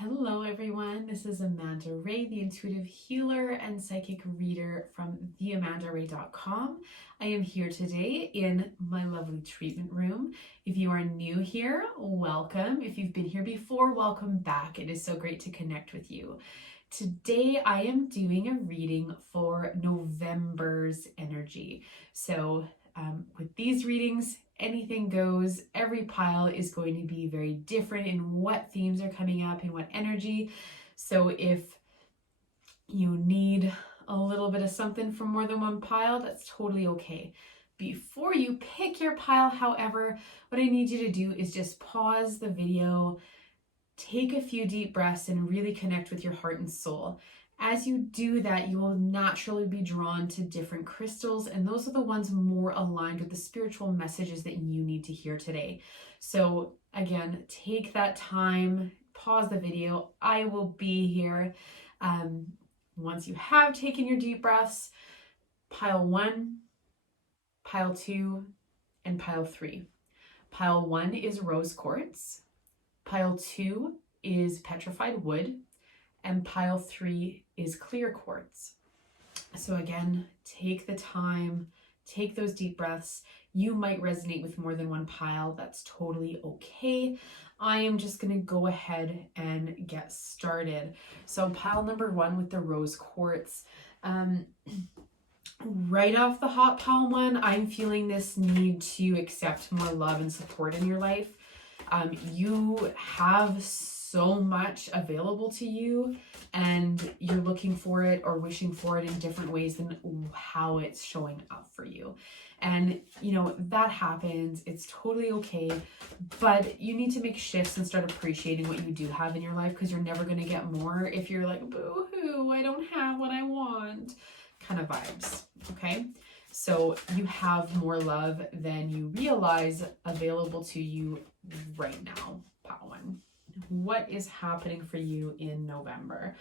Hello everyone, this is Amanda Ray, the intuitive healer and psychic reader from theamandaray.com. I am here today in my lovely treatment room. If you are new here, welcome. If you've been here before, welcome back. It is so great to connect with you. Today I am doing a reading for November's energy. So with these readings, anything goes. Every pile is going to be very different in what themes are coming up and what energy. So if you need a little bit of something from more than one pile, that's totally okay. Before you pick your pile, however, what I need you to do is just pause the video, take a few deep breaths, and really connect with your heart and soul. As you do that, you will naturally be drawn to different crystals, and those are the ones more aligned with the spiritual messages that you need to hear today. So again, take that time, pause the video. I will be here. Once you have taken your deep breaths, pile 1, pile 2, and pile 3. Pile 1 is rose quartz. Pile 2 is petrified wood. And pile 3 is clear quartz. So again, take the time, take those deep breaths. You might resonate with more than one pile. That's totally okay. I am just going to go ahead and get started. So pile number 1 with the rose quartz. Right off the hot, pile 1, I'm feeling this need to accept more love and support in your life. You have so much available to you, and you're looking for it or wishing for it in different ways than how it's showing up for you. And you know, that happens. It's totally okay, but you need to make shifts and start appreciating what you do have in your life, because you're never going to get more if you're like, boo-hoo, I don't have what I want kind of vibes. Okay, so you have more love than you realize available to you right now, pile 1. What is happening for you in November?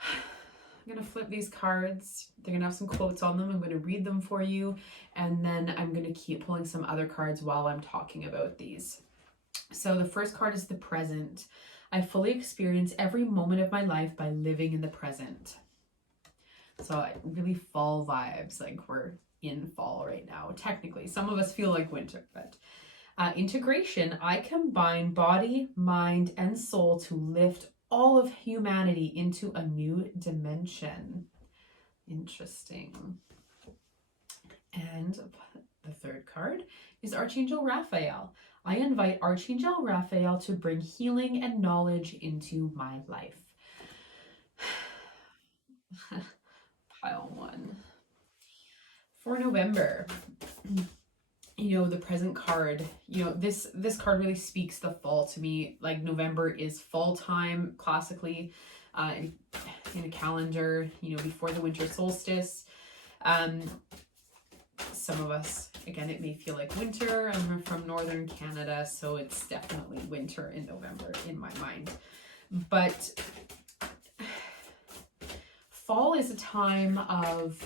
I'm going to flip these cards. They're going to have some quotes on them. I'm going to read them for you, and then I'm going to keep pulling some other cards while I'm talking about these. So the first card is the present. I fully experience every moment of my life by living in the present. So really fall vibes, like we're in fall right now. Technically, some of us feel like winter, but integration. I combine body, mind, and soul to lift all of humanity into a new dimension. Interesting. And the third card is Archangel Raphael. I invite Archangel Raphael to bring healing and knowledge into my life. Pile 1. For November, you know, the present card, you know, this card really speaks the fall to me. Like, November is fall time classically in a calendar, you know, before the winter solstice. Some of us, again, it may feel like winter. I'm from northern Canada, so it's definitely winter in November in my mind. But fall is a time of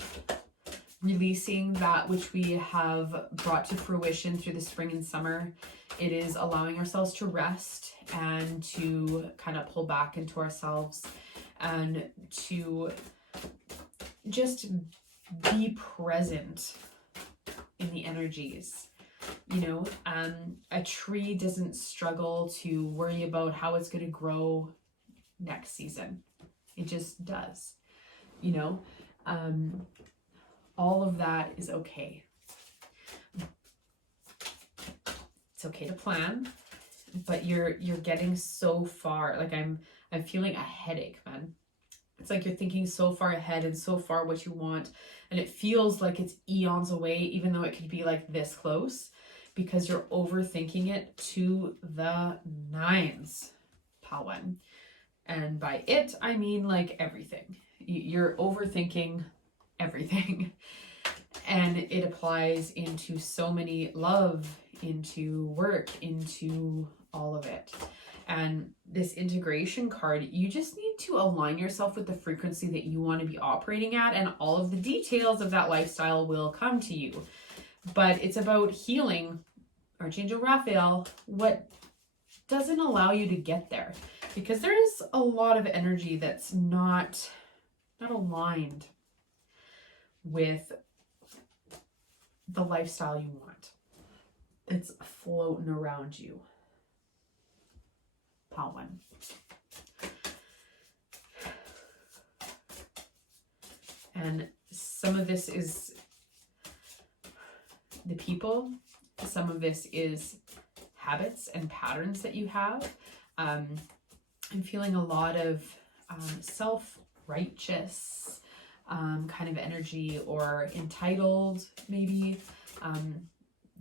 releasing that which we have brought to fruition through the spring and summer. It is allowing ourselves to rest and to kind of pull back into ourselves and to just be present in the energies. You know, a tree doesn't struggle to worry about how it's going to grow next season. It just does, you know. All of that is okay. It's okay to plan, but you're getting so far. Like I'm feeling a headache, man. It's like you're thinking so far ahead and so far what you want, and it feels like it's eons away, even though it could be like this close, because you're overthinking it to the nines, pile 1. And by it, I mean like everything. You're overthinking everything, and it applies into so many love, into work, into all of it. And this integration card, you just need to align yourself with the frequency that you want to be operating at, and all of the details of that lifestyle will come to you. But it's about healing, Archangel Raphael, what doesn't allow you to get there. because there is a lot of energy that's not aligned with the lifestyle you want. It's floating around you. Pile 1. And some of this is the people. Some of this is habits and patterns that you have. I'm feeling a lot of self-righteous kind of energy, or entitled maybe,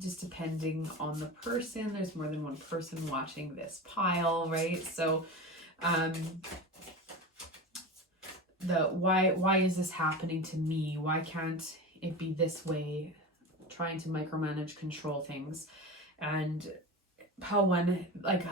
just depending on the person. There's more than one person watching this pile, right? So why is this happening to me? Why can't it be this way? Trying to micromanage, control things. And pile 1, like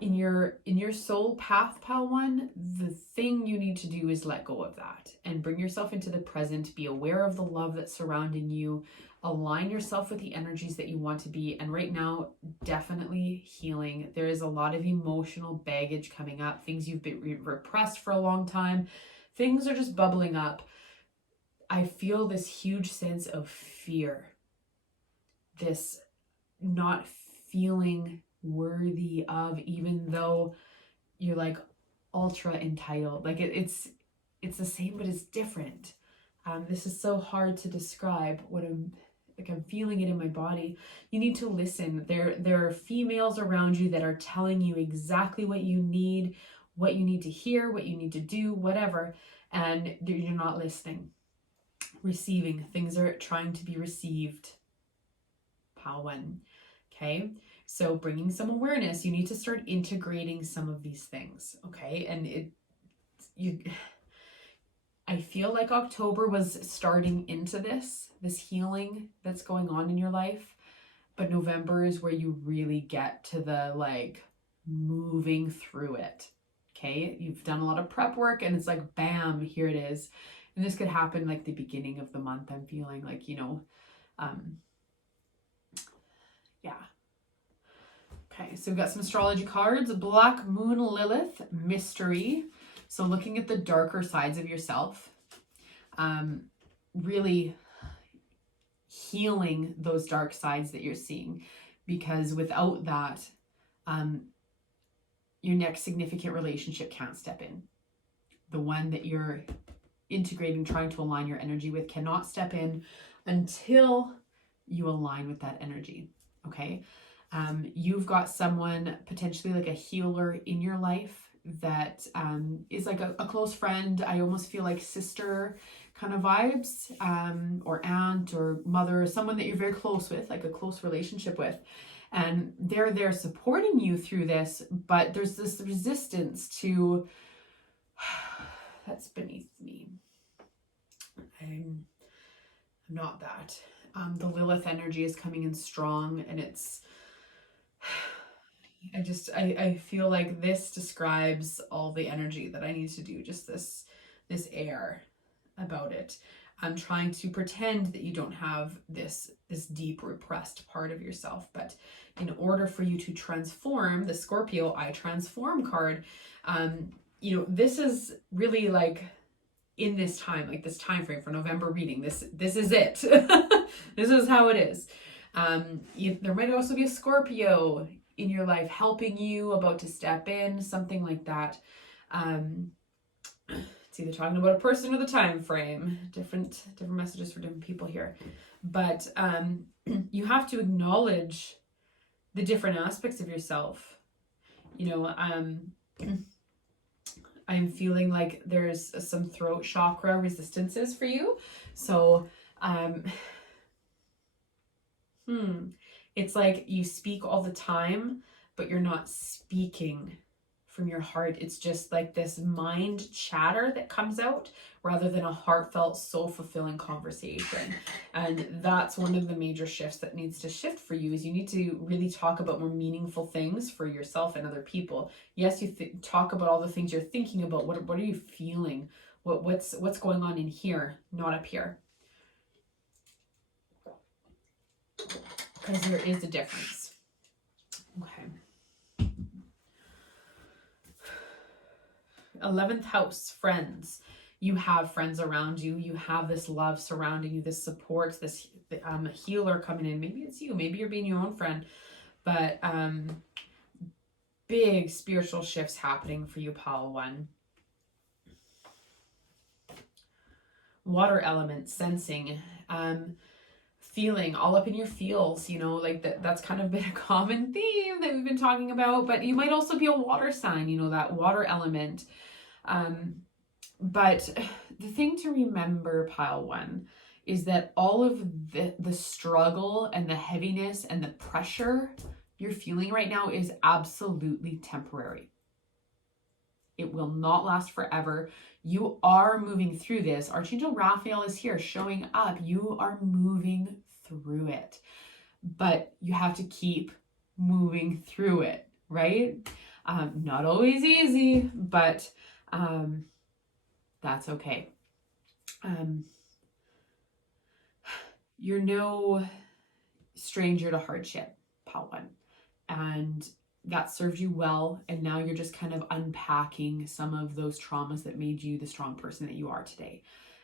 in your soul path, pile 1, the thing you need to do is let go of that and bring yourself into the present. Be aware of the love that's surrounding you. Align yourself with the energies that you want to be. And right now, definitely healing. There is a lot of emotional baggage coming up, things you've been repressed for a long time. Things are just bubbling up. I feel this huge sense of fear, this not feeling worthy of, even though you're like ultra entitled. Like it's the same, but it's different. This is so hard to describe what I'm feeling it in my body. You need to listen. There are females around you that are telling you exactly what you need to hear, what you need to do, whatever, and you're not listening. Receiving, things are trying to be received. Pile 1. Okay, so bringing some awareness, you need to start integrating some of these things. Okay, and I feel like October was starting into this healing that's going on in your life, but November is where you really get to the like moving through it. Okay, you've done a lot of prep work and it's like bam, here it is. And this could happen like the beginning of the month. I'm feeling like, yeah. Okay, so we've got some astrology cards. Black Moon Lilith, Mystery. So looking at the darker sides of yourself, really healing those dark sides that you're seeing, because without that, your next significant relationship can't step in. The one that you're integrating, trying to align your energy with, cannot step in until you align with that energy. Okay, you've got someone potentially like a healer in your life that is like a close friend. I almost feel like sister kind of vibes, or aunt or mother, someone that you're very close with, like a close relationship with, and they're there supporting you through this, but there's this resistance to that's beneath me. I'm not that. The Lilith energy is coming in strong, and it's I feel like this describes all the energy that I need to do, just this air about it. I'm trying to pretend that you don't have this deep repressed part of yourself, but in order for you to transform, the Scorpio I transform card, this is really like in this time, like this time frame for November reading, this is it. This is how it is. There might also be a Scorpio in your life helping you, about to step in, something like that. It's either talking about a person or the time frame. Different messages for different people here. But you have to acknowledge the different aspects of yourself. I'm feeling like there's some throat chakra resistances for you. So it's like you speak all the time, but you're not speaking from your heart. It's just like this mind chatter that comes out rather than a heartfelt, soul-fulfilling conversation. And that's one of the major shifts that needs to shift for you, is you need to really talk about more meaningful things for yourself and other people. Yes, you talk about all the things you're thinking about. What are you feeling? What's going on in here, not up here? Because there is a difference. Okay. 11th house, friends. You have friends around you. You have this love surrounding you, this support, this healer coming in. Maybe it's you. Maybe you're being your own friend. But big spiritual shifts happening for you, pile 1. Water element, sensing, feeling, all up in your feels, you know, like that's kind of been a common theme that we've been talking about. But you might also be a water sign, you know, that water element. But the thing to remember, pile 1, is that all of the struggle and the heaviness and the pressure you're feeling right now is absolutely temporary. It will not last forever. You are moving through this. Archangel Raphael is here showing up. You are moving through it, but you have to keep moving through it, right? Not always easy, but that's okay. You're no stranger to hardship, pile 1. And that served you well. And now you're just kind of unpacking some of those traumas that made you the strong person that you are today.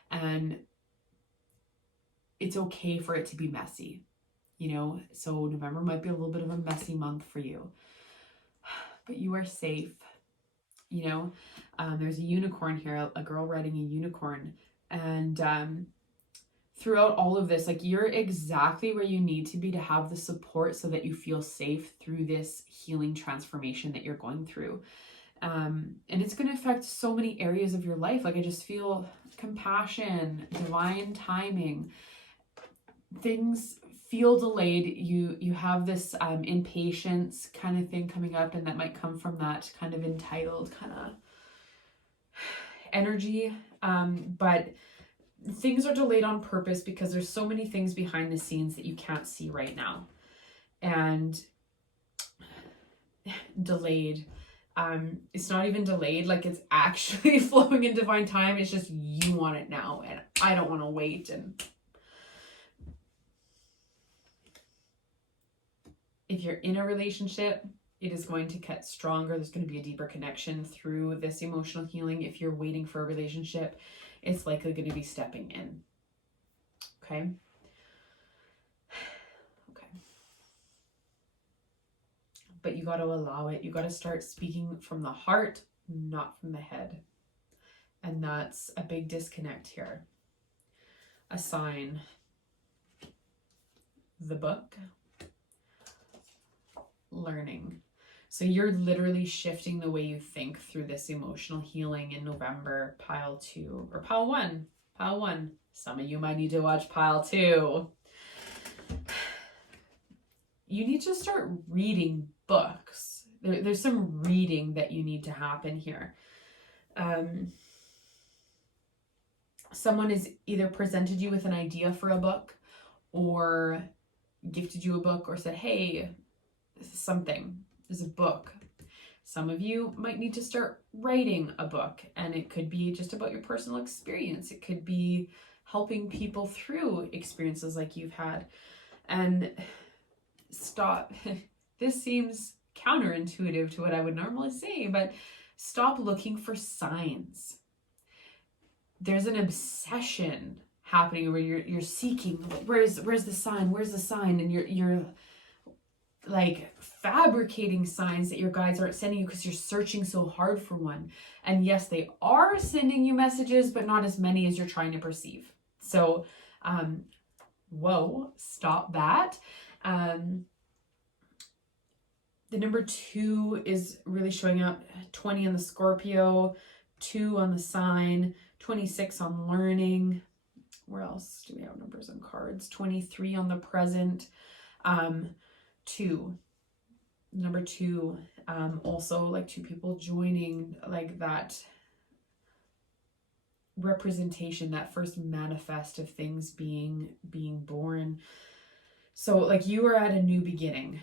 And it's okay for it to be messy, you know? So November might be a little bit of a messy month for you, but you are safe. You know, there's a unicorn here, a girl riding a unicorn. And throughout all of this, like, you're exactly where you need to be to have the support so that you feel safe through this healing transformation that you're going through. And it's going to affect so many areas of your life. Like, I just feel compassion, divine timing. Things feel delayed. You have this impatience kind of thing coming up, and that might come from that kind of entitled kind of energy. But things are delayed on purpose because there's so many things behind the scenes that you can't see right now. And delayed, it's not even delayed, like, it's actually flowing in divine time. It's just you want it now, and I don't want to wait. And if you're in a relationship, it is going to get stronger. There's going to be a deeper connection through this emotional healing. If you're waiting for a relationship, it's likely going to be stepping in. Okay. Okay. But you got to allow it. You got to start speaking from the heart, not from the head. And that's a big disconnect here. A sign. The book. Learning. So you're literally shifting the way you think through this emotional healing in November, pile 2, or pile 1. Pile 1. Some of you might need to watch pile 2. You need to start reading books. There's some reading that you need to happen here. Someone has either presented you with an idea for a book, or gifted you a book, or said, hey, this is something. There's a book. Some of you might need to start writing a book, and it could be just about your personal experience. It could be helping people through experiences like you've had. And stop. This seems counterintuitive to what I would normally say, but stop looking for signs. There's an obsession happening where you're seeking, like, where's the sign? Where's the sign? And you're like fabricating signs that your guides aren't sending you because you're searching so hard for one. And yes, they are sending you messages, but not as many as you're trying to perceive. So, whoa, stop that. The number 2 is really showing up. 20 on the Scorpio, 2 on the sign, 26 on learning. Where else do we have numbers and cards? 23 on the present. 2, number 2, also like 2 people joining, like that representation, that first manifest of things being born. So like you are at a new beginning,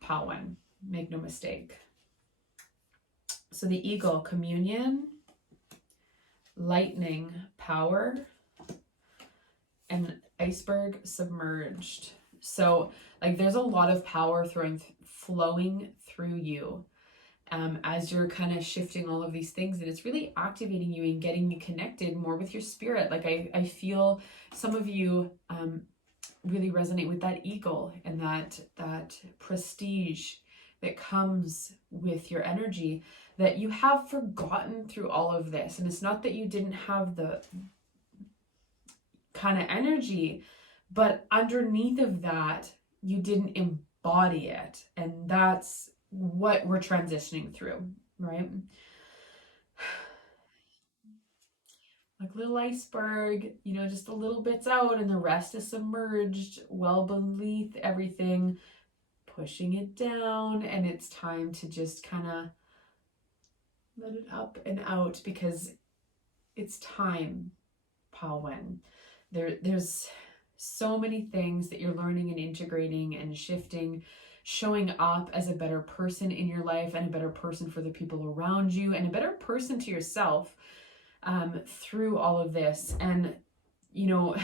pile 1, make no mistake. So the eagle, communion, lightning, power, and iceberg, submerged. So like there's a lot of power flowing through you. as you're kind of shifting all of these things, and it's really activating you and getting you connected more with your spirit. Like I feel some of you really resonate with that eagle and that prestige that comes with your energy, that you have forgotten through all of this. And it's not that you didn't have the kind of energy, but underneath of that, you didn't embody it. And that's what we're transitioning through, right? Like little iceberg, you know, just a little bit's out and the rest is submerged well beneath everything, pushing it down. And it's time to just kind of let it up and out, because it's time, Nipawin. There's so many things that you're learning and integrating and shifting, showing up as a better person in your life and a better person for the people around you and a better person to yourself through all of this. And, you know,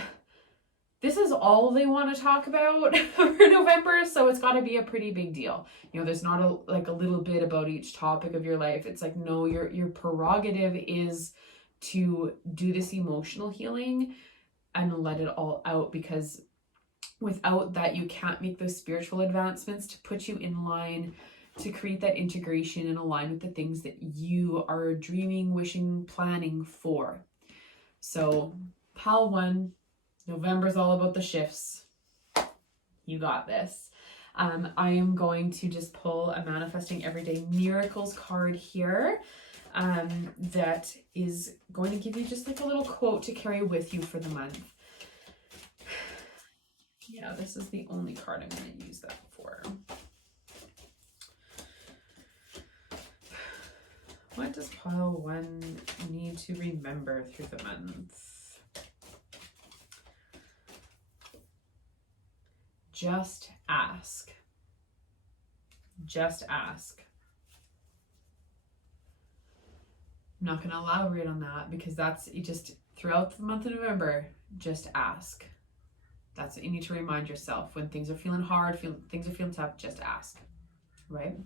this is all they want to talk about for November, so it's got to be a pretty big deal. You know, there's not a little bit about each topic of your life. It's like, no, your prerogative is to do this emotional healing and let it all out, because without that, you can't make those spiritual advancements to put you in line to create that integration and align with the things that you are dreaming, wishing, planning for. So, Pal 1, November's all about the shifts. You got this. I am going to just pull a Manifesting Everyday Miracles card here that is going to give you just like a little quote to carry with you for the month. Yeah, this is the only card I'm going to use that for. What does pile 1 need to remember through the month? Just ask. Just ask. I'm not going to elaborate on that, because that's just throughout the month of November, just ask. That's what you need to remind yourself when things are feeling hard, things are feeling tough, just ask, right?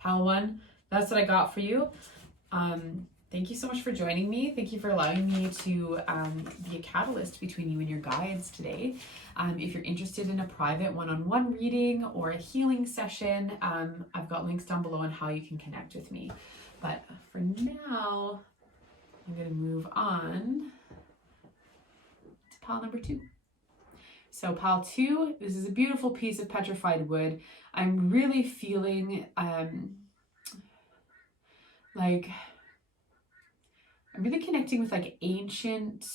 Pile 1, that's what I got for you. Thank you so much for joining me. Thank you for allowing me to be a catalyst between you and your guides today. If you're interested in a private one-on-one reading or a healing session, I've got links down below on how you can connect with me. But for now, I'm going to move on to pile number 2. So pile 2, this is a beautiful piece of petrified wood. I'm really feeling like I'm really connecting with like ancient,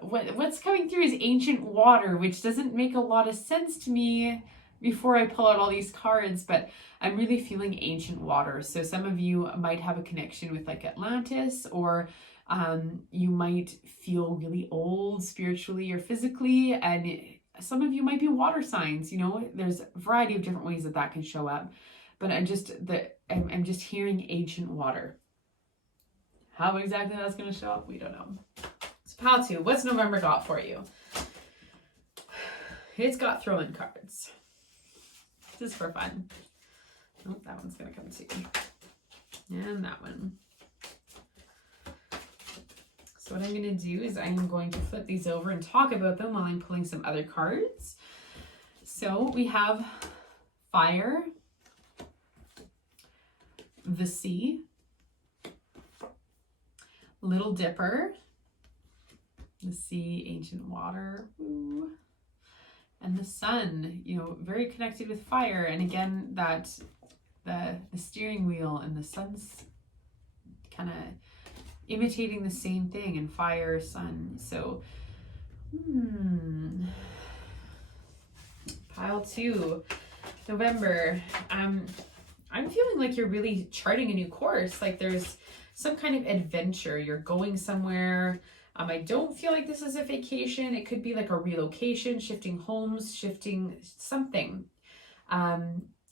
what's coming through is ancient water, which doesn't make a lot of sense to me before I pull out all these cards, but I'm really feeling ancient water. So some of you might have a connection with like Atlantis, or you might feel really old spiritually or physically, and some of you might be water signs. You know, there's a variety of different ways that can show up, but I'm just hearing ancient water. How exactly that's going to show up, we don't know. So pile 2, what's November got for you? It's got throw-in cards. Just for fun. Oh, that one's going to come too. And that one. So what I'm going to do is I'm going to flip these over and talk about them while I'm pulling some other cards. So we have fire, the sea, Little Dipper, the sea, ancient water, ooh, and the sun, you know, very connected with fire. And again, that the steering wheel and the sun's kind of imitating the same thing, and fire, sun. So pile 2, November. I'm feeling like you're really charting a new course. Like there's some kind of adventure. You're going somewhere. I don't feel like this is a vacation. It could be like a relocation, shifting homes, shifting something.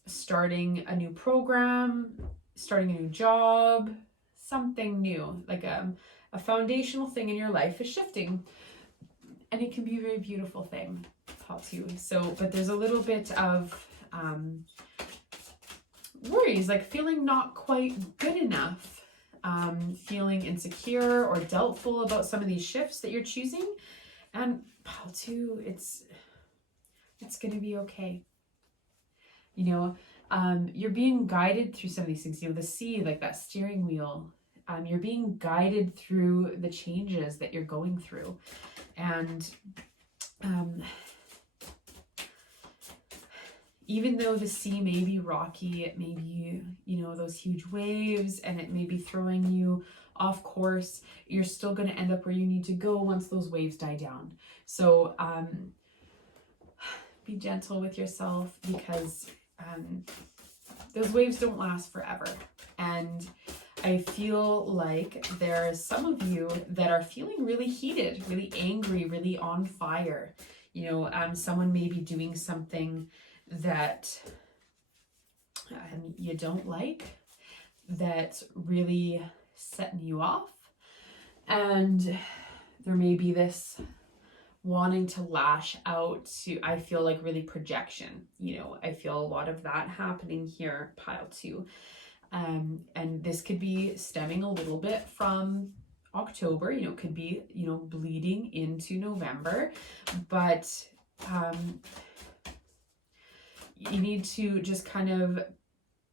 Starting a new program, starting a new job, something new. Like a foundational thing in your life is shifting. And it can be a very beautiful thing, pile 2. So, but there's a little bit of worries, like feeling not quite good enough, feeling insecure or doubtful about some of these shifts that you're choosing. And pile 2, it's going to be okay. You know, you're being guided through some of these things. You know, the C, like that steering wheel, you're being guided through the changes that you're going through. And even though the sea may be rocky, it may be, you know, those huge waves, and it may be throwing you off course, you're still going to end up where you need to go once those waves die down. So be gentle with yourself, because those waves don't last forever. And I feel like there's some of you that are feeling really heated, really angry, really on fire. You know, someone may be doing something that you don't like, that's really setting you off. And there may be this wanting to lash out to, I feel like, really projection. You know, I feel a lot of that happening here, pile 2. And this could be stemming a little bit from October, you know, it could be, you know, bleeding into November, but you need to just kind of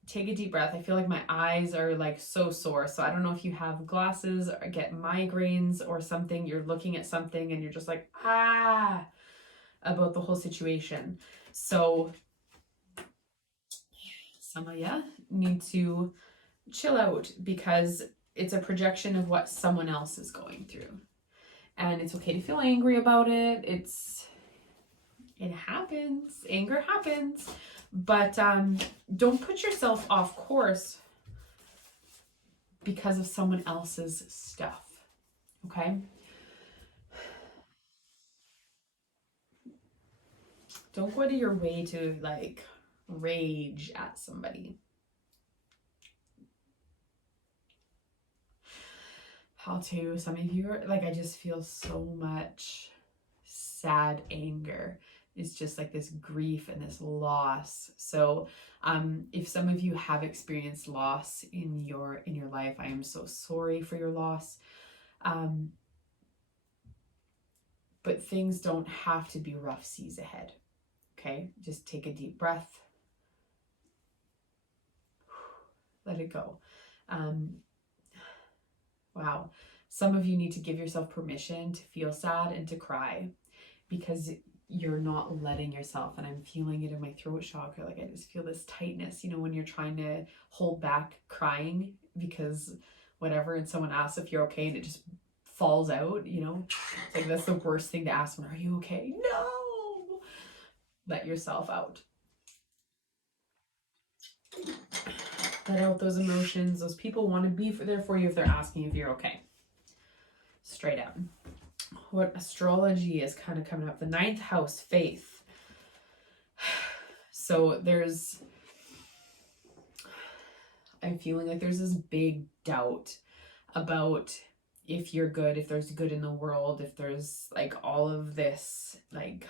take a deep breath. I feel like my eyes are like so sore. So I don't know if you have glasses or get migraines or something. You're looking at something and you're just like, about the whole situation. So some of you need to chill out, because it's a projection of what someone else is going through. And it's okay to feel angry about it. It happens. Anger happens. But don't put yourself off course because of someone else's stuff. Okay? Don't go to your way to like rage at somebody. How to, some of you are like, I just feel so much sad anger. It's just like this grief and this loss. So if some of you have experienced loss in your life, I am so sorry for your loss. But things don't have to be rough seas ahead. Okay, just take a deep breath. Let it go. Wow. Some of you need to give yourself permission to feel sad and to cry, because you're not letting yourself, and I'm feeling it in my throat chakra. Like I just feel this tightness, you know, when you're trying to hold back crying because whatever, and someone asks if you're okay and it just falls out, you know, it's like that's the worst thing to ask someone, are you okay? No! Let yourself out. Let out those emotions. Those people want to be there for you if they're asking if you're okay. Straight out. What astrology is kind of coming up? The 9th house, faith. So I'm feeling like there's this big doubt about if you're good, if there's good in the world, if there's like all of this, like,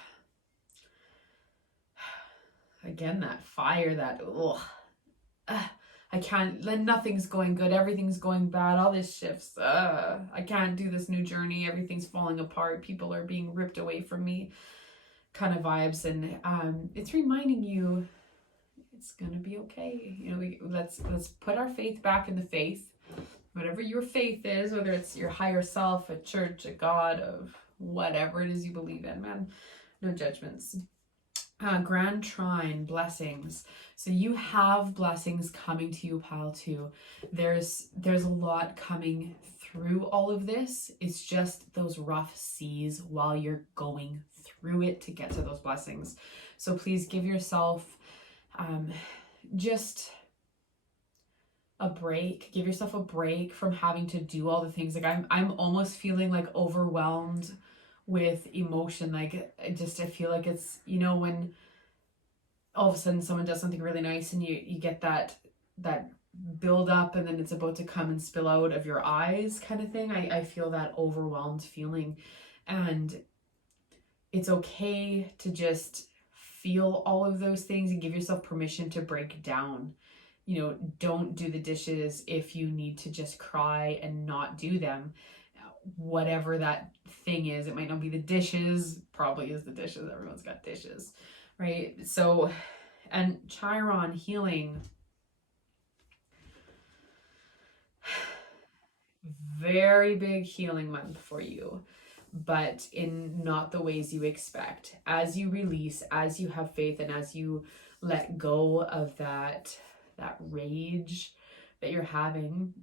again, that fire, that, I can't, nothing's going good, everything's going bad, all this shifts, I can't do this new journey, everything's falling apart, people are being ripped away from me, kind of vibes. And it's reminding you it's gonna be okay. You know, let's put our faith back in the faith, whatever your faith is, whether it's your higher self, a church, a God, of whatever it is you believe in, man, no judgments. Grand trine, blessings. So you have blessings coming to you, pile 2. There's a lot coming through all of this. It's just those rough seas while you're going through it to get to those blessings. So please give yourself just a break. Give yourself a break from having to do all the things. Like I'm almost feeling like overwhelmed with emotion. Like I feel like it's, you know, when all of a sudden someone does something really nice and you get that build up and then it's about to come and spill out of your eyes kind of thing. I feel that overwhelmed feeling, and it's okay to just feel all of those things and give yourself permission to break down, don't do the dishes if you need to just cry and not do them. Whatever that thing is, it might not be the dishes, probably is the dishes. Everyone's got dishes, right? So, and Chiron healing, very big healing month for you, but in not the ways you expect. As you release, as you have faith, and as you let go of that rage that you're having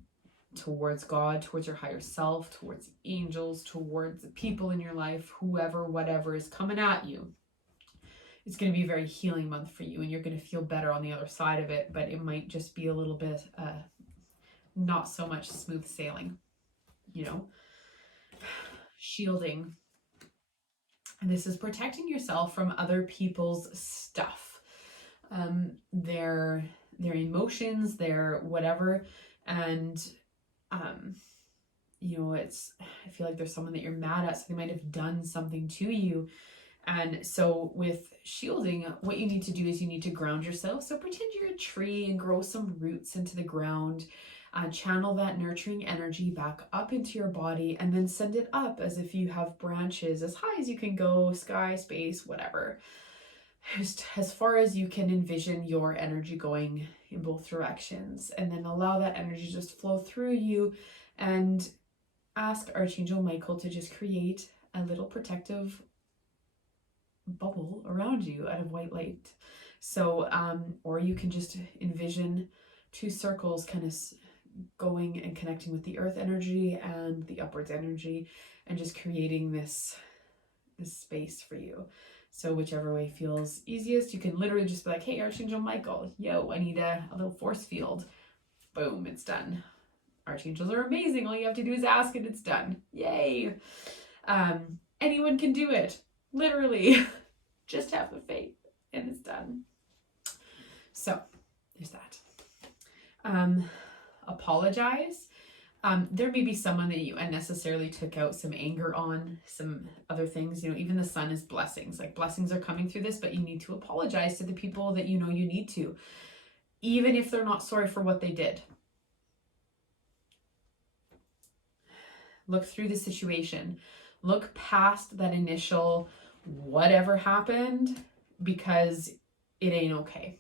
towards God, towards your higher self, towards angels, towards the people in your life, whoever, whatever is coming at you, it's going to be a very healing month for you, and you're going to feel better on the other side of it, but it might just be a little bit not so much smooth sailing, shielding. And this is protecting yourself from other people's stuff, their emotions, their whatever. And I feel like there's someone that you're mad at, so they might have done something to you. And so with shielding, what you need to do is you need to ground yourself. So pretend you're a tree and grow some roots into the ground. Channel that nurturing energy back up into your body, and then send it up as if you have branches as high as you can go, sky, space, whatever. Just as far as you can envision your energy going in both directions, and then allow that energy to just flow through you, and ask Archangel Michael to just create a little protective bubble around you out of white light. So, or you can just envision two circles kind of going and connecting with the earth energy and the upwards energy, and just creating this space for you. So whichever way feels easiest, you can literally just be like, hey, Archangel Michael, yo, I need a little force field. Boom, it's done. Archangels are amazing. All you have to do is ask and it's done. Yay. Anyone can do it. Literally. Just have the faith and it's done. So there's that. Apologize. There may be someone that you unnecessarily took out some anger on, some other things. Even the sun is blessings. Like, blessings are coming through this, but you need to apologize to the people that you need to, even if they're not sorry for what they did. Look through the situation. Look past that initial whatever happened, because it ain't okay.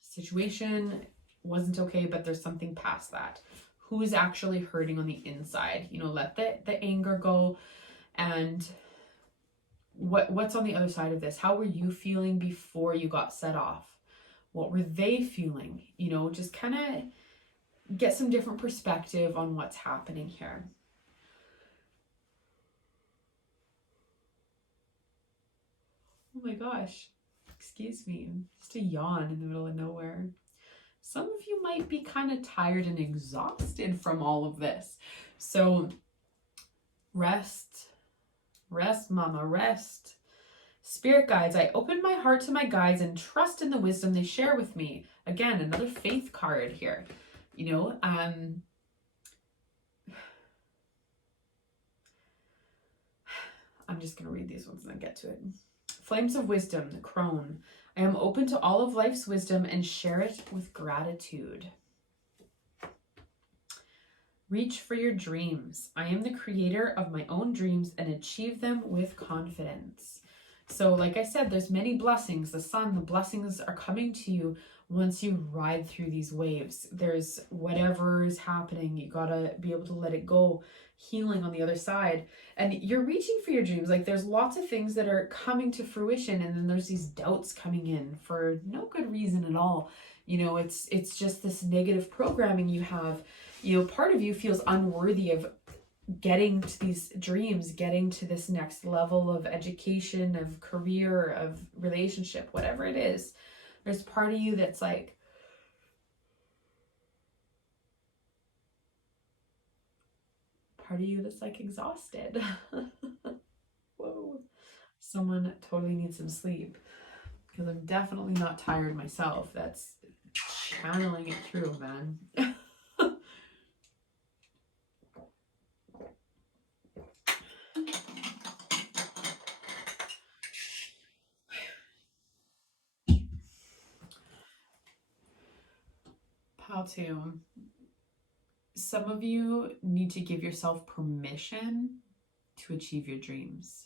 Situation wasn't okay, but there's something past that. Who's actually hurting on the inside? Let the anger go. And what's on the other side of this? How were you feeling before you got set off? What were they feeling? Just kind of get some different perspective on what's happening here. Oh my gosh, excuse me, just a yawn in the middle of nowhere. Some of you might be kind of tired and exhausted from all of this. So rest, mama, rest. Spirit guides, I open my heart to my guides and trust in the wisdom they share with me. Again, another faith card here. I'm just going to read these ones and then get to it. Flames of wisdom, the crone. I am open to all of life's wisdom and share it with gratitude. Reach for your dreams. I am the creator of my own dreams and achieve them with confidence. So like I said, there's many blessings. The sun, the blessings are coming to you once you ride through these waves. There's whatever is happening. You gotta be able to let it go. Healing on the other side. And you're reaching for your dreams. Like, there's lots of things that are coming to fruition, and then there's these doubts coming in for no good reason at all. It's just this negative programming you have. Part of you feels unworthy of getting to these dreams, getting to this next level of education, of career, of relationship, whatever it is. There's part of you that's like, exhausted. Whoa. Someone totally needs some sleep, because I'm definitely not tired myself. That's channeling it through, man. Pal 2, some of you need to give yourself permission to achieve your dreams.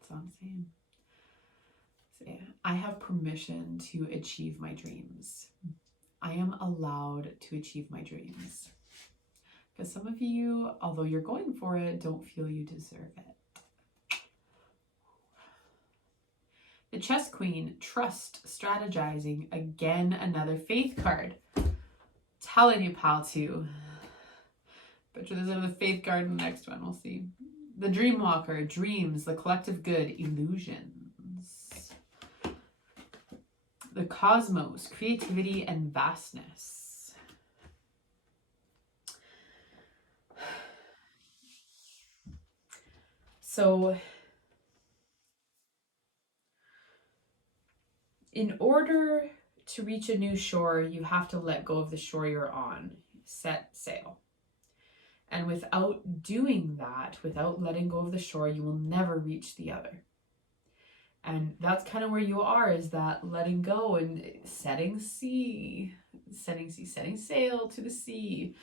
That's what I'm saying. So yeah, I have permission to achieve my dreams. I am allowed to achieve my dreams. Because some of you, although you're going for it, don't feel you deserve it. The Chess Queen, trust, strategizing. Again, another faith card. Telling you, Pal 2. Bet you there's another faith card in the next one. We'll see. The Dreamwalker, dreams, the collective good, illusions. The Cosmos, creativity and vastness. So, in order to reach a new shore, you have to let go of the shore you're on. Set sail. And without doing that, without letting go of the shore, you will never reach the other. And that's kind of where you are, is that letting go and setting sail to the sea.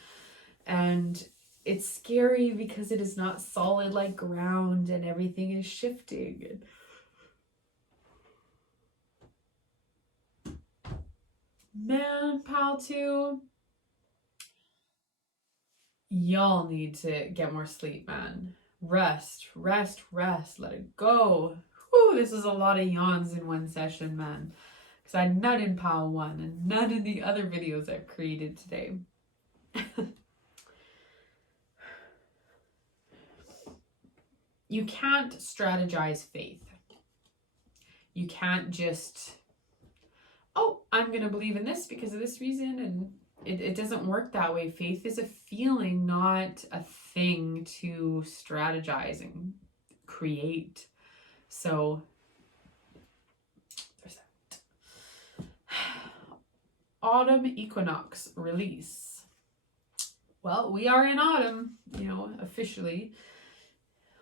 And it's scary because it is not solid like ground and everything is shifting. Man, Pal 2, y'all need to get more sleep, man. Rest. Let it go. Whew, this is a lot of yawns in one session, man. Because I had none in Pal 1 and none in the other videos I've created today. You can't strategize faith. You can't just, oh, I'm going to believe in this because of this reason. And it doesn't work that way. Faith is a feeling, not a thing to strategize and create. So there's that. Autumn equinox release. Well, we are in autumn, officially.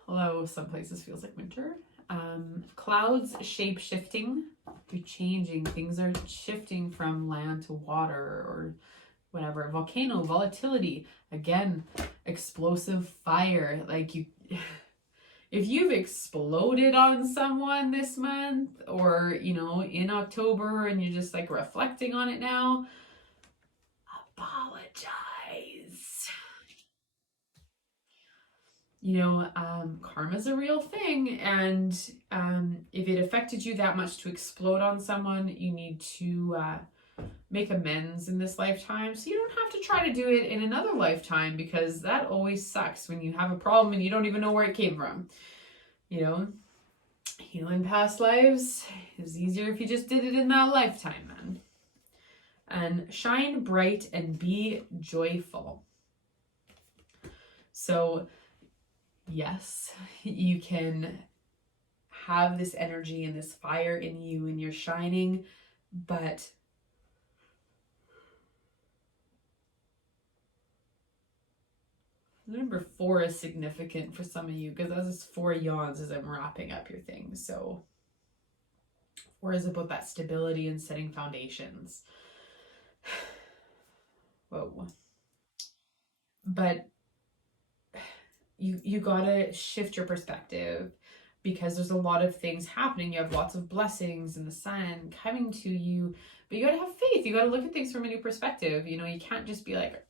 Although some places feels like winter. Clouds shape shifting. They're changing. Things are shifting from land to water or whatever. Volcano, volatility. Again, explosive fire. Like if you've exploded on someone this month or, in October and you're just like reflecting on it now, apologize. Karma's a real thing, and if it affected you that much to explode on someone, you need to make amends in this lifetime, so you don't have to try to do it in another lifetime, because that always sucks when you have a problem and you don't even know where it came from. Healing past lives is easier if you just did it in that lifetime, man. And shine bright and be joyful. So yes, you can have this energy and this fire in you and you're shining, but number 4 is significant for some of you because that is 4 yawns as I'm wrapping up your thing. So 4 is about that stability and setting foundations. Whoa. But you gotta shift your perspective because there's a lot of things happening. You have lots of blessings and the sun coming to you, but you gotta have faith. You gotta look at things from a new perspective. You can't just be like,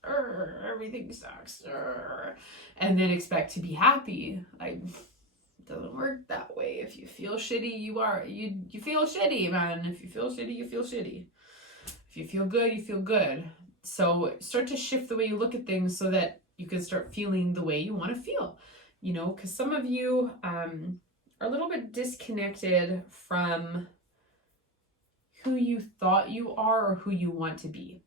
everything sucks, and then expect to be happy. It doesn't work that way. If you feel shitty, you feel shitty, man. If you feel shitty, you feel shitty. If you feel good, you feel good. So start to shift the way you look at things so that you can start feeling the way you want to feel, because some of you are a little bit disconnected from who you thought you are or who you want to be.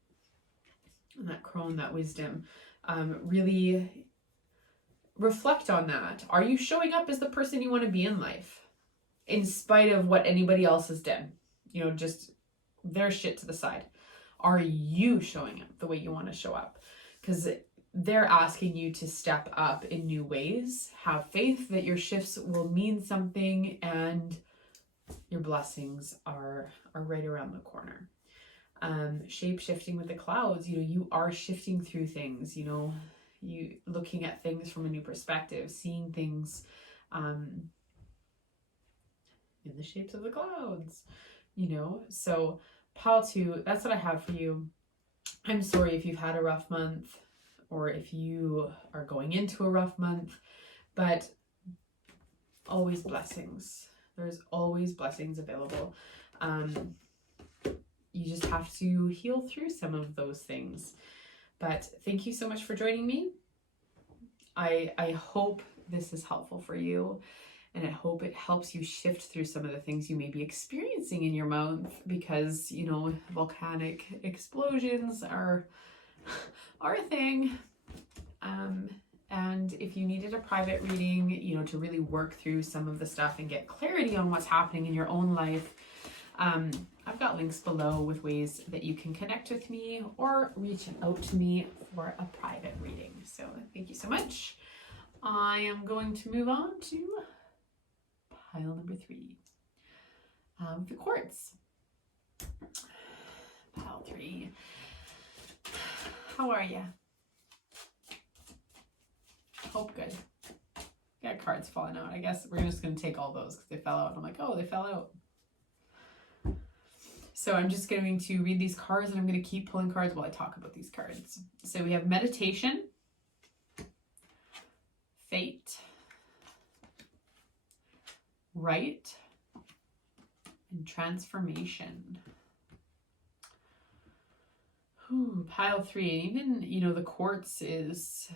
And that crone, that wisdom, really reflect on that. Are you showing up as the person you want to be in life in spite of what anybody else has done? Just their shit to the side. Are you showing up the way you want to show up? Because they're asking you to step up in new ways. Have faith that your shifts will mean something and your blessings are right around the corner. Shape shifting with the clouds, you are shifting through things, you looking at things from a new perspective, seeing things in the shapes of the clouds, so pile 2, that's what I have for you. I'm sorry if you've had a rough month or if you are going into a rough month, but always blessings. There's always blessings available. You just have to heal through some of those things. But thank you so much for joining me. I hope this is helpful for you, and I hope it helps you shift through some of the things you may be experiencing in your month, because volcanic explosions are a thing. And if you needed a private reading, to really work through some of the stuff and get clarity on what's happening in your own life, I've got links below with ways that you can connect with me or reach out to me for a private reading. So thank you so much. I am going to move on to pile number 3, the quartz. Pile 3. How are you? Hope good. Got cards falling out. I guess we're just going to take all those because they fell out. I'm like, oh, they fell out. So I'm just going to read these cards, and I'm going to keep pulling cards while I talk about these cards. So we have meditation, fate, right, and transformation. Ooh, pile 3. And even, the quartz is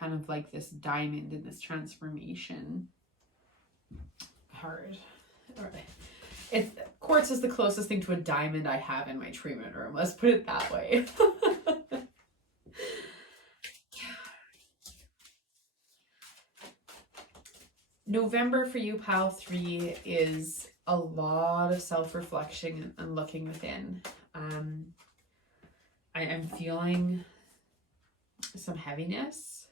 kind of like this diamond in this transformation card. All right. Quartz is the closest thing to a diamond I have in my treatment room. Let's put it that way. November for you, pile 3, is a lot of self-reflection and looking within. I am feeling some heaviness,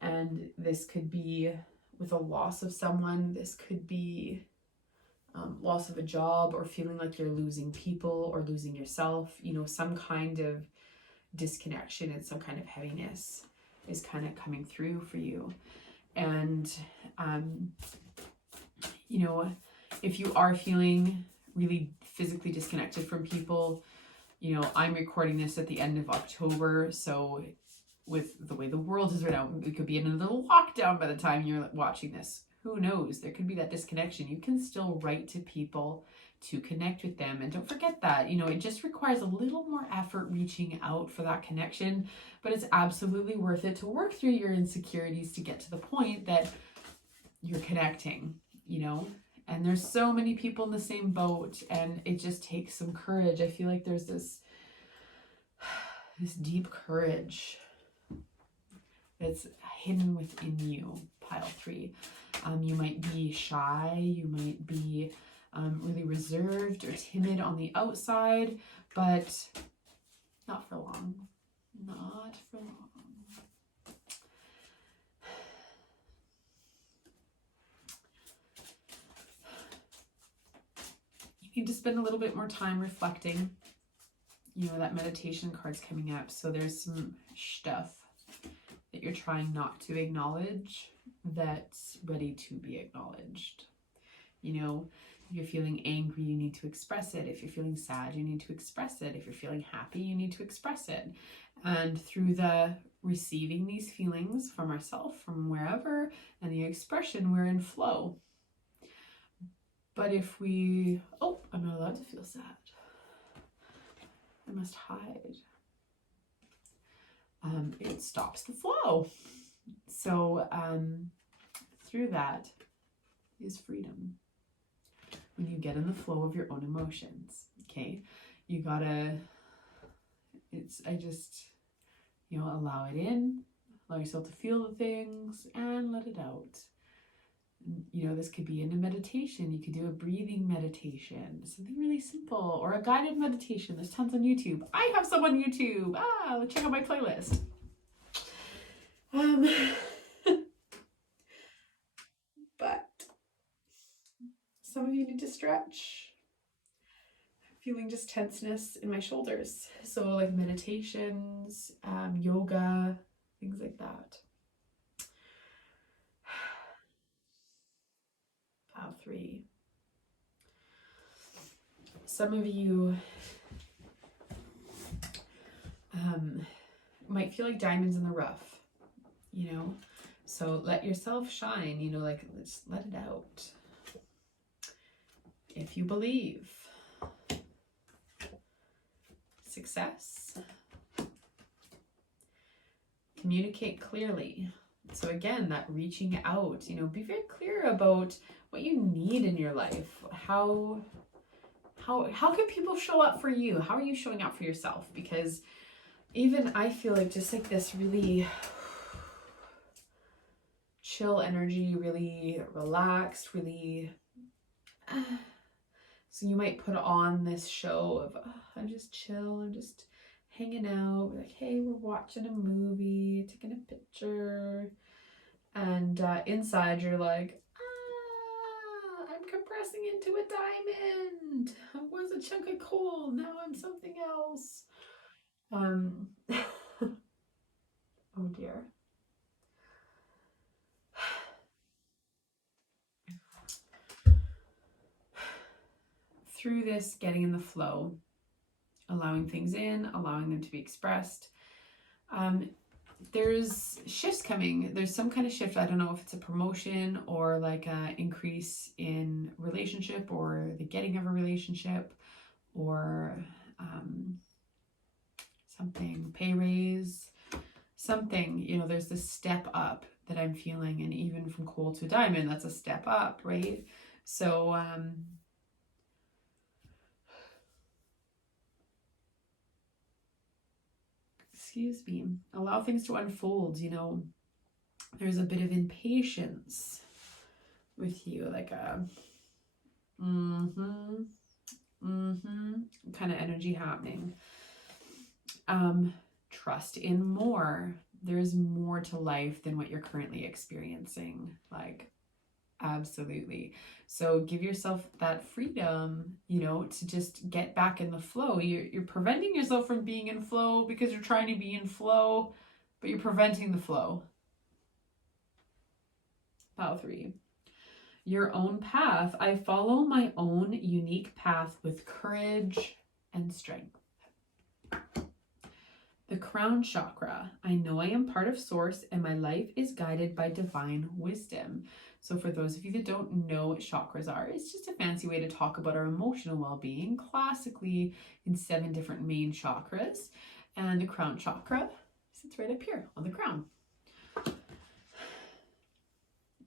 and this could be with a loss of someone. This could be loss of a job, or feeling like you're losing people or losing yourself. Some kind of disconnection and some kind of heaviness is kind of coming through for you. And if you are feeling really physically disconnected from people, I'm recording this at the end of October, so with the way the world is right now, it could be in a little lockdown by the time you're watching this. Who knows? There could be that disconnection. You can still write to people to connect with them. And don't forget that, it just requires a little more effort reaching out for that connection, but it's absolutely worth it to work through your insecurities to get to the point that you're connecting, and there's so many people in the same boat, and it just takes some courage. I feel like there's this deep courage that's hidden within you, pile 3. You might be shy, you might be really reserved or timid on the outside, but not for long. Not for long. You need to spend a little bit more time reflecting. That meditation card's coming up, so there's some stuff that you're trying not to acknowledge that's ready to be acknowledged. If you're feeling angry, you need to express it. If you're feeling sad, you need to express it. If you're feeling happy, you need to express it. And through the receiving these feelings from ourselves, from wherever, and the expression, we're in flow. But if we, I'm not allowed to feel sad. I must hide. It stops the flow. So through that is freedom. When you get in the flow of your own emotions, okay? You gotta, allow it in, allow yourself to feel the things and let it out. This could be in a meditation. You could do a breathing meditation, something really simple, or a guided meditation. There's tons on YouTube. I have some on YouTube. Check out my playlist. But Some of you need to stretch. I'm feeling just tenseness in my shoulders. So like meditations, yoga, things like that. Pile 3. Some of you might feel like diamonds in the rough, you know? So let yourself shine, you know, like just let it out. If you believe. Success. Communicate clearly. So again, that reaching out, you know, be very clear about what you need in your life. How can people show up for you? How are you showing up for yourself? Because even I feel like just like this really chill energy, really relaxed, really so you might put on this show of I'm just chill, I'm just hanging out, like, hey, we're watching a movie, taking a picture, and inside you're like, I'm compressing into a diamond. I was a chunk of coal, now I'm something else. Oh dear. Through this, getting in the flow, allowing things in, allowing them to be expressed. There's shifts coming. There's some kind of shift. I don't know if it's a promotion or like an increase in relationship or the getting of a relationship or something, pay raise, something, you know, there's this step up that I'm feeling. And even from coal to diamond, that's a step up, right? So, excuse me, allow things to unfold, you know. There's a bit of impatience with you, like a kind of energy happening. Trust in more. There's more to life than what you're currently experiencing, like absolutely. So give yourself that freedom, you know, to just get back in the flow. You're preventing yourself from being in flow because you're trying to be in flow, but you're preventing the flow. Pile 3. Your own path. I follow my own unique path with courage and strength. The crown chakra. I know I am part of source and my life is guided by divine wisdom. So for those of you that don't know what chakras are, it's just a fancy way to talk about our emotional well-being, classically in 7 different main chakras. And the crown chakra sits right up here on the crown.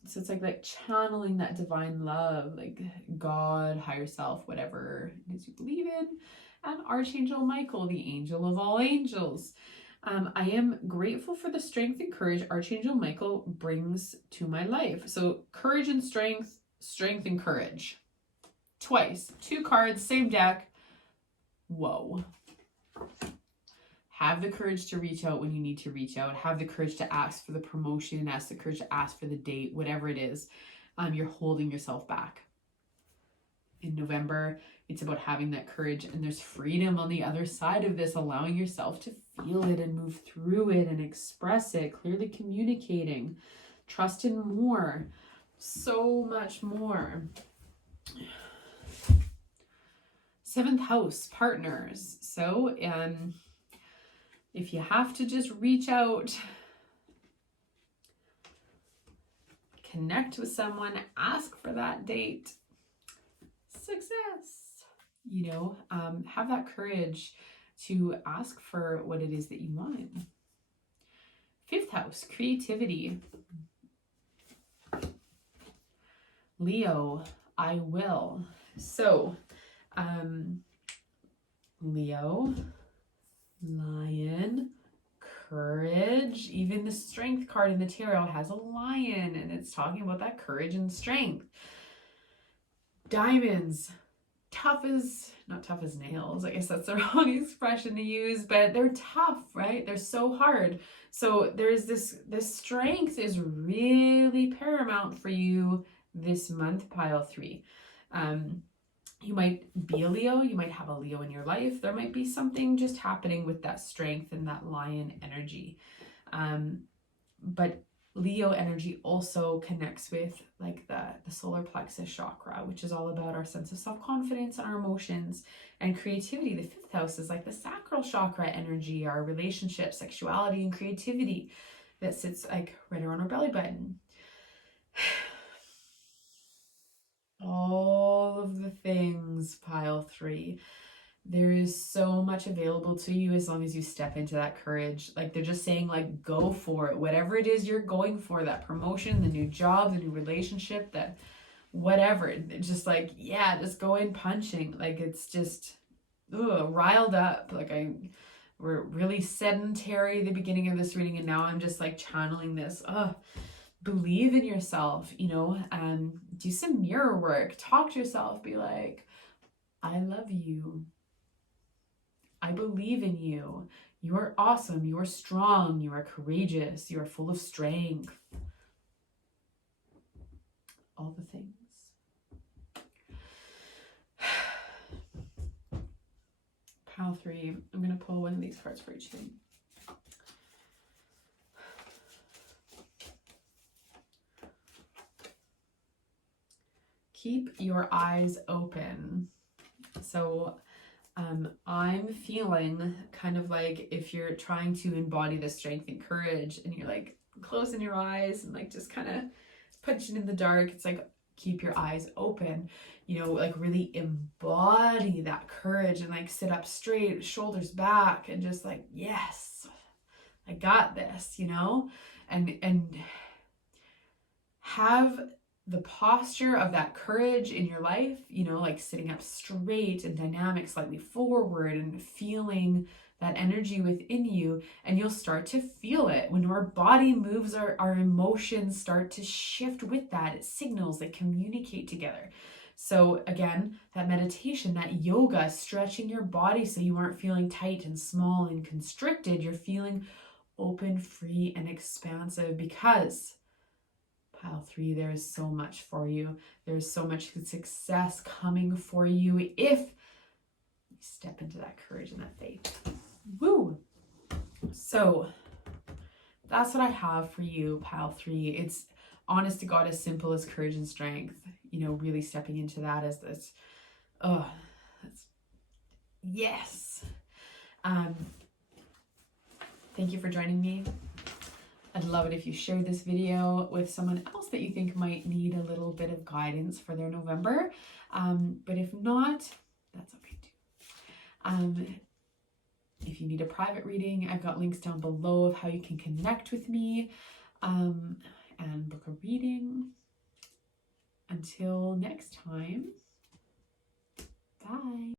So it's like channeling that divine love, like God, higher self, whatever it is you believe in. And Archangel Michael, the angel of all angels. I am grateful for the strength and courage Archangel Michael brings to my life. So courage and strength, strength and courage. Twice. 2 cards, same deck. Whoa. Have the courage to reach out when you need to reach out. Have the courage to ask for the promotion, ask the courage to ask for the date, whatever it is. You're holding yourself back. In November, it's about having that courage, and there's freedom on the other side of this, allowing yourself to feel it and move through it and express it, clearly communicating, trust in more, so much more. 7th house, partners. So, if you have to just reach out, connect with someone, ask for that date, success, you know, have that courage to ask for what it is that you want. 5th house, creativity. Leo, I will. So, Leo, lion, courage. Even the strength card in the tarot has a lion, and it's talking about that courage and strength. Diamonds, not tough as nails. I guess that's the wrong expression to use, but they're tough, right? They're so hard. So there's this strength is really paramount for you this month, pile 3. You might be a Leo, you might have a Leo in your life. There might be something just happening with that strength and that lion energy. But Leo energy also connects with like the solar plexus chakra, which is all about our sense of self-confidence and our emotions and creativity. The fifth house is like the sacral chakra energy, our relationship, sexuality, and creativity that sits like right around our belly button. All of the things, pile 3. There is so much available to you as long as you step into that courage. Like they're just saying, like, go for it. Whatever it is you're going for, that promotion, the new job, the new relationship, that whatever, just like, yeah, just go in punching. Like it's just riled up. Like we're really sedentary at the beginning of this reading, and now I'm just like channeling this. Believe in yourself, do some mirror work, talk to yourself, be like, I love you. I believe in you. You are awesome. You are strong. You are courageous. You are full of strength. All the things. Pile 3. I'm going to pull one of these cards for each thing. Keep your eyes open. So I'm feeling kind of like if you're trying to embody the strength and courage and you're like closing your eyes and like just kind of punching in the dark, it's like keep your eyes open, like really embody that courage and like sit up straight, shoulders back, and just like, yes, I got this, and have the posture of that courage in your life, like sitting up straight and dynamic, slightly forward, and feeling that energy within you. And you'll start to feel it. When our body moves, our emotions start to shift with that. It signals, they communicate together. So again, that meditation, that yoga, stretching your body so you aren't feeling tight and small and constricted. You're feeling open, free, and expansive, because pile 3, there is so much for you. There's so much success coming for you if you step into that courage and that faith. Woo! So that's what I have for you, pile 3. It's honest to God as simple as courage and strength. Really stepping into that as this. Oh, that's yes. Thank you for joining me. I'd love it if you shared this video with someone else that you think might need a little bit of guidance for their November. But if not, that's okay too. If you need a private reading, I've got links down below of how you can connect with me and book a reading. Until next time, bye.